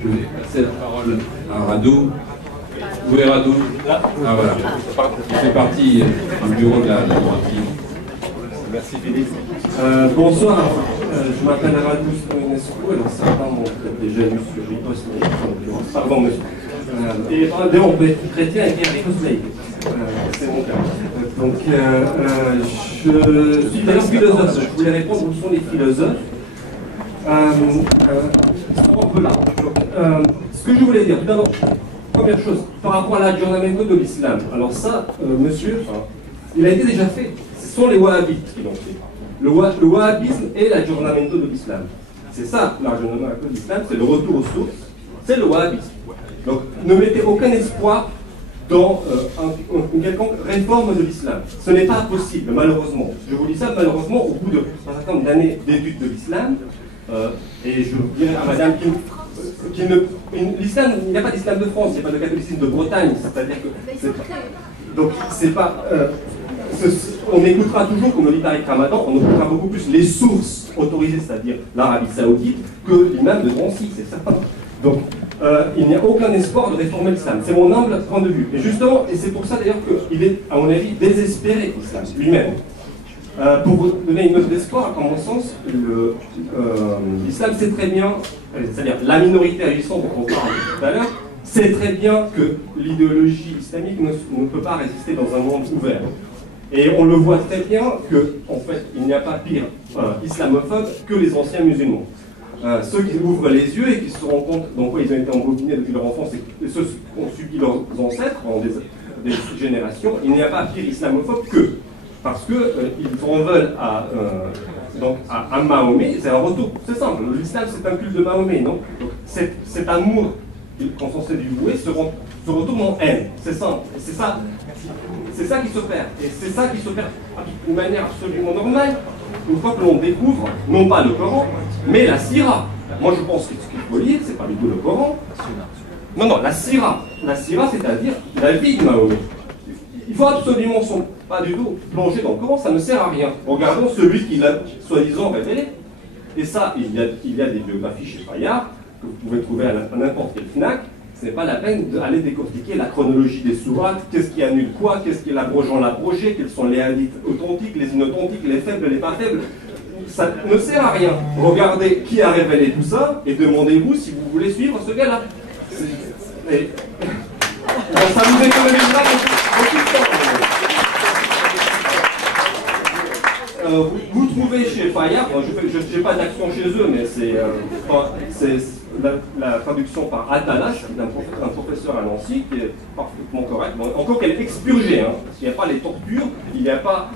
Je vais passer la parole à Radou. Où est Radou? Là. Ah voilà. C'est parti du bureau de la droiture. Merci Philippe. Bonsoir, je m'appelle Radou Stoinescu, alors certains m'ont peut-être déjà vu sur Ripos Laïc, pardon monsieur. Et d'ailleurs on peut être chrétien et dire Ripos Laïc, c'est mon cas. Donc je suis d'ailleurs philosophe, je voulais répondre où sont les philosophes. Un peu là. Ce que je voulais dire, tout d'abord, première chose, par rapport à l'aggiornamento de l'islam. Alors ça, monsieur, il a été déjà fait. Ce sont les wahhabites qui l'ont fait. Le wahhabisme est l'aggiornamento de l'islam. C'est ça, l'aggiornamento de l'islam, c'est le retour aux sources, c'est le wahhabisme. Donc ne mettez aucun espoir dans une quelconque réforme de l'islam. Ce n'est pas possible, malheureusement. Je vous dis ça, malheureusement, au bout d'un certain nombre d'années d'études de l'islam, et je dirais à madame l'islam, il n'y a pas d'islam de France, il n'y a pas de catholicisme de Bretagne, c'est-à-dire que donc c'est pas on écoutera toujours, comme le dit Tariq Ramadan, on écoutera beaucoup plus les sources autorisées, c'est-à-dire l'Arabie Saoudite, que l'imam de Drancy, c'est certain. Donc il n'y a aucun espoir de réformer l'islam, c'est mon humble point de vue. Et justement, et c'est pour ça d'ailleurs qu'il est, à mon avis, désespéré, l'islam lui-même. Pour vous donner une note d'espoir, à mon sens, l'islam sait très bien, c'est-à-dire la minorité agissante dont on parle tout à l'heure, sait très bien que l'idéologie islamique ne peut pas résister dans un monde ouvert. Et on le voit très bien qu'en fait, il n'y a pas pire islamophobe que les anciens musulmans. Ceux qui ouvrent les yeux et qui se rendent compte dans quoi ils ont été embobinés depuis leur enfance et ceux qui ont subi leurs ancêtres en des générations, il n'y a pas pire islamophobe qu'eux. Parce qu'ils en veulent à Mahomet, c'est un retour, c'est simple, l'islam c'est un culte de Mahomet, non? Donc cet amour qu'on s'en s'est vouer se retourne en haine, c'est simple, et c'est ça qui s'opère, et c'est ça qui s'opère d'une manière absolument normale, une fois que l'on découvre, non pas le Coran, mais la Sira. Moi je pense que ce qu'il faut lire, c'est pas du tout le Coran, non, la Sira, c'est-à-dire la vie de Mahomet. Il faut absolument pas du tout plonger dans le Coran, ça ne sert à rien. Regardons celui qui l'a soi-disant révélé. Et ça, il y a des biographies chez Fayard, que vous pouvez trouver à n'importe quel FNAC. Ce n'est pas la peine d'aller décortiquer la chronologie des sourates, qu'est-ce qui annule quoi, qu'est-ce qui est l'abrogeant l'abrogé, quels sont les hadiths authentiques, les inauthentiques, les faibles, les pas faibles. Ça ne sert à rien. Regardez qui a révélé tout ça et demandez-vous si vous voulez suivre ce gars-là. Ça vous économisera beaucoup de temps. Vous trouvez chez Fayard, je n'ai pas d'action chez eux, mais c'est la traduction par Atalash, d'un professeur à Nancy, qui est parfaitement correct. Bon, encore qu'elle est expurgée, hein, parce qu'il n'y a pas les tortures, il n'y a pas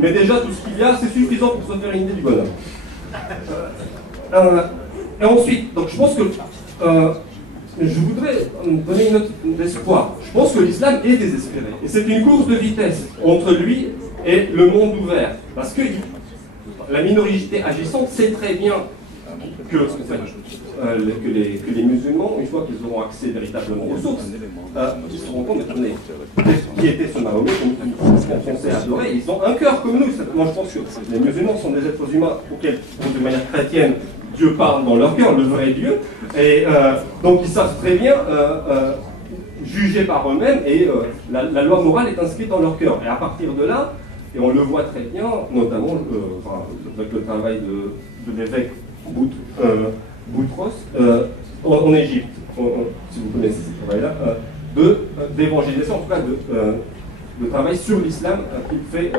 mais déjà tout ce qu'il y a, c'est suffisant pour se faire une idée du bonhomme. Et ensuite, donc je pense que je voudrais donner une note d'espoir. Je pense que l'islam est désespéré. Et c'est une course de vitesse entre lui et le monde ouvert. Parce que la minorité agissante sait très bien que les musulmans, une fois qu'ils auront accès véritablement aux sources, ils se rendent compte qui était ce Mahomet, qu'on censé adorer. Ils ont un cœur comme nous. Moi je pense que les musulmans sont des êtres humains auxquels, de manière chrétienne, Dieu parle dans leur cœur, le vrai Dieu, et donc ils savent très bien juger par eux-mêmes, et la loi morale est inscrite dans leur cœur. Et à partir de là, et on le voit très bien, notamment avec le travail de l'évêque Boutros en Égypte, si vous connaissez ce travail-là, d'évangélisation, en tout cas de travail sur l'islam qu'il fait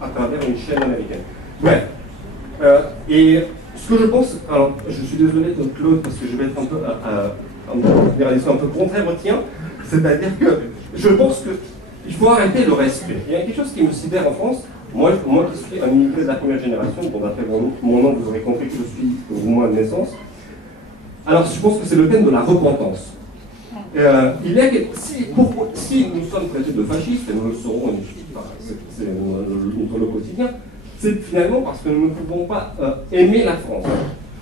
à travers une chaîne américaine. Bref, et ce que je pense, alors je suis désolé de Claude parce que je vais être un peu contraire au tien, c'est-à-dire que je pense qu'il faut arrêter le respect. Il y a quelque chose qui me sidère en France, moi qui suis un immigré de la première génération, bon d'après mon nom vous aurez compris que je suis au moins de naissance, alors je pense que c'est le thème de la repentance. Si nous sommes traités de fascistes, et nous le serons, c'est notre quotidien, c'est finalement parce que nous ne pouvons pas aimer la France.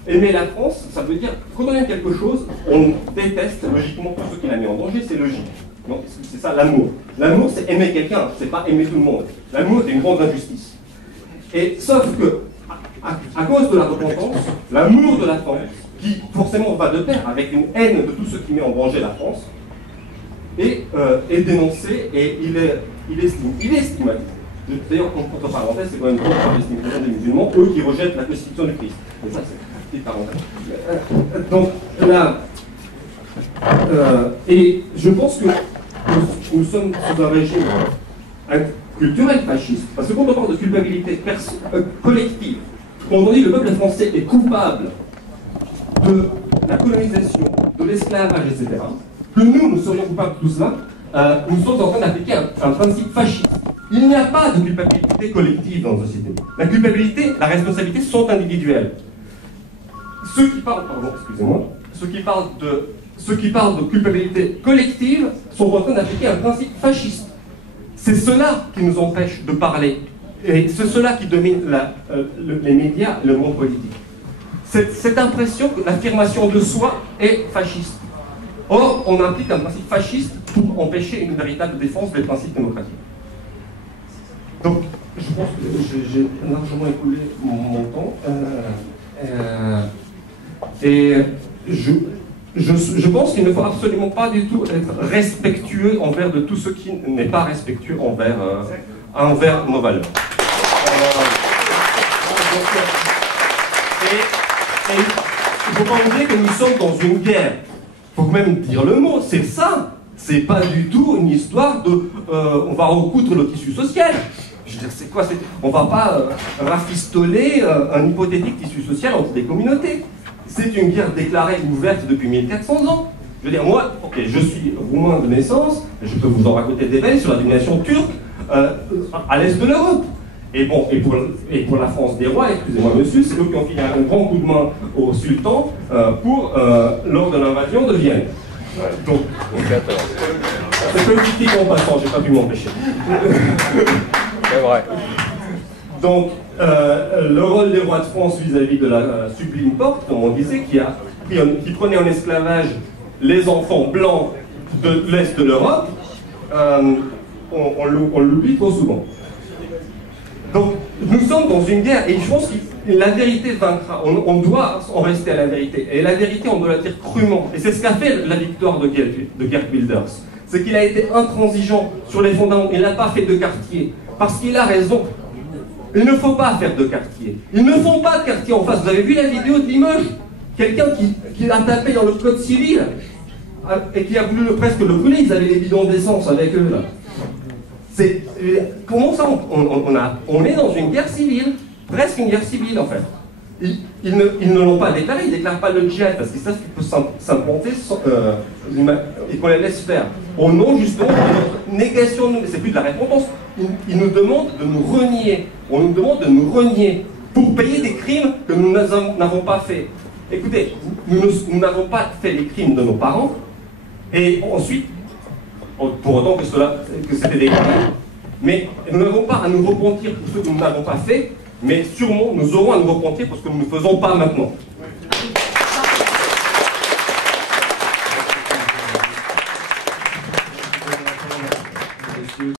Aimer la France, ça veut dire, quand on aime quelque chose, on déteste logiquement tout ce qui la met en danger, c'est logique. C'est ça l'amour. L'amour, c'est aimer quelqu'un, c'est pas aimer tout le monde. L'amour, c'est une grande injustice. Et sauf que, à cause de la repentance, l'amour de la France qui forcément va de pair avec une haine de tout ce qui met en danger la France, est dénoncé et il est stigmatisé. D'ailleurs, entre parenthèses, c'est quand même drôle par les stigmatisation des musulmans, eux qui rejettent la crucifixion du Christ. Mais ça, c'est une petite parenthèse. Donc là, et je pense que nous sommes sous un régime culturel fasciste, parce que quand on parle de culpabilité collective, quand on dit que le peuple français est coupable de la colonisation, de l'esclavage, etc., que nous serions coupables de tout cela, nous sommes en train d'appliquer un principe fasciste. Il n'y a pas de culpabilité collective dans la société. La culpabilité, la responsabilité sont individuelles. Ceux qui parlent, ceux qui parlent de culpabilité collective sont en train d'appliquer un principe fasciste. C'est cela qui nous empêche de parler. Et c'est cela qui domine les médias et le monde politique. Cette impression que l'affirmation de soi est fasciste. Or, on implique un principe fasciste pour empêcher une véritable défense des principes démocratiques. Donc, je pense que j'ai largement écoulé mon temps. Et je pense qu'il ne faut absolument pas du tout être respectueux envers de tout ce qui n'est pas respectueux envers nos valeurs. Et il ne faut pas oublier que nous sommes dans une guerre. Il faut même dire le mot, c'est ça. C'est pas du tout une histoire de on va recoudre le tissu social. Je veux dire, c'est quoi? On va pas rafistoler un hypothétique tissu social entre des communautés. C'est une guerre déclarée ouverte depuis 1400 ans. Je veux dire, moi, ok, je suis roumain de naissance, je peux vous en raconter des belles sur la domination turque à l'est de l'Europe. Et bon, et pour la France des rois, excusez-moi monsieur, c'est eux qui ont filé un grand coup de main au sultan lors de l'invasion de Vienne. Donc, c'est politique en passant, j'ai pas pu m'empêcher. C'est vrai. Donc, le rôle des rois de France vis-à-vis de la sublime porte, comme on disait, qui prenait en esclavage les enfants blancs de l'Est de l'Europe, on l'oublie trop souvent. Donc, nous sommes dans une guerre, et je pense que la vérité vaincra. On doit en rester à la vérité. Et la vérité, on doit la dire crûment. Et c'est ce qu'a fait la victoire de Geert Wilders. C'est qu'il a été intransigeant sur les fondements. Il n'a pas fait de quartier. Parce qu'il a raison. Il ne faut pas faire de quartier. Ils ne font pas de quartier en face. Vous avez vu la vidéo de Limoges? Quelqu'un qui a tapé dans le code civil et qui a voulu presque le brûler. Ils avaient les bidons d'essence avec eux, là. Comment ça, on est dans une guerre civile, presque une guerre civile en fait. Ils ne l'ont pas déclaré, ils ne déclarent pas le djihad parce qu'ils savent qu'il peut s'implanter et qu'on les laisse faire. Au nom justement de notre négation, c'est plus de la repentance. Ils nous demandent de nous renier. On nous demande de nous renier pour payer des crimes que nous n'avons pas fait. Écoutez, nous n'avons pas fait les crimes de nos parents et ensuite, pour autant que c'était des crimes, mais nous n'avons pas à nous repentir pour ce que nous n'avons pas fait, mais sûrement nous aurons à nous repentir pour ce que nous ne faisons pas maintenant.